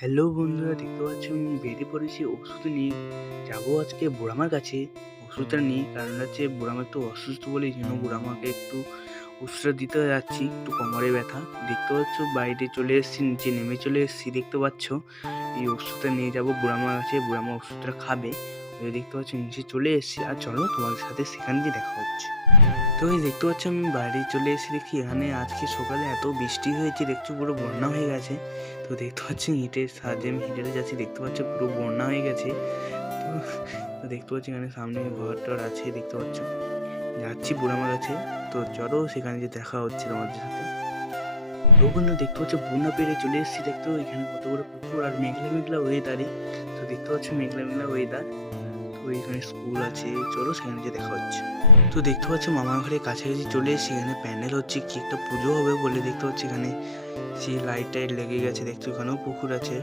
Hello বন্ধুরা, দেখতে পাচ্ছ আমি বেরিয়ে পড়েছি ওষুধ নিয়ে। যাবো আজকে বুড়ামার কাছে ওষুধটা নিয়ে, কারণ হচ্ছে বুড়ামা একটু অসুস্থ বলে এই জন্য বুড়ামাকে একটু ওষুধটা দিতে যাচ্ছি, একটু কোমরে ব্যথা। দেখতে পাচ্ছ বাইরে চলে এসেছি, নিচে নেমে চলে এসেছি। দেখতে পাচ্ছ এই ওষুধটা নিয়ে যাবো বুড়ামার কাছে, বুড়ামা ওষুধটা খাবে। ওই দেখতে পাচ্ছ নিচে চলে এসেছি, আর চলো তোমাদের সাথে সেখানে গিয়ে দেখা হচ্ছে। তো এই দেখতে পাচ্ছ আমি বাড়ি চলে এসে দেখি এখানে আজকে সকালে এত বৃষ্টি হয়েছে, দেখছো পুরো বন্যা হয়ে গেছে। তো দেখতে পাচ্ছি ইটের সাহায্যে আমি হেঁটে যাচ্ছি, দেখতে পাচ্ছ পুরো বন্যা হয়ে গেছে। তো তো দেখতে পাচ্ছি এখানে সামনে ঘর টর আছে, দেখতে পাচ্ছ যাচ্ছি বুড়ামার কাছে। তো চলো সেখানে যে দেখা হচ্ছে তোমাদের সাথে। তো বন্ধু দেখতে পাচ্ছ বন্যা পেরে চলে এসেছি, দেখতে এখানে কত বড় পুকুর আর মেঘলা মেঘলা ওয়েদারে। তো দেখতে পাচ্ছ মেঘলা মেঘলা ওয়েদার। তো এখানে স্কুল আছে, চলো সেখানে যে দেখা হচ্ছে। তো দেখতে পাচ্ছ মামার ঘরের কাছাকাছি চলে এসেছি, এখানে প্যান্ডেল হচ্ছে, কি একটা পুজো হবে বলে দেখতে পাচ্ছি এখানে সেই লাইট টাইট লেগে গেছে। দেখছো এখানেও পুকুর আছে।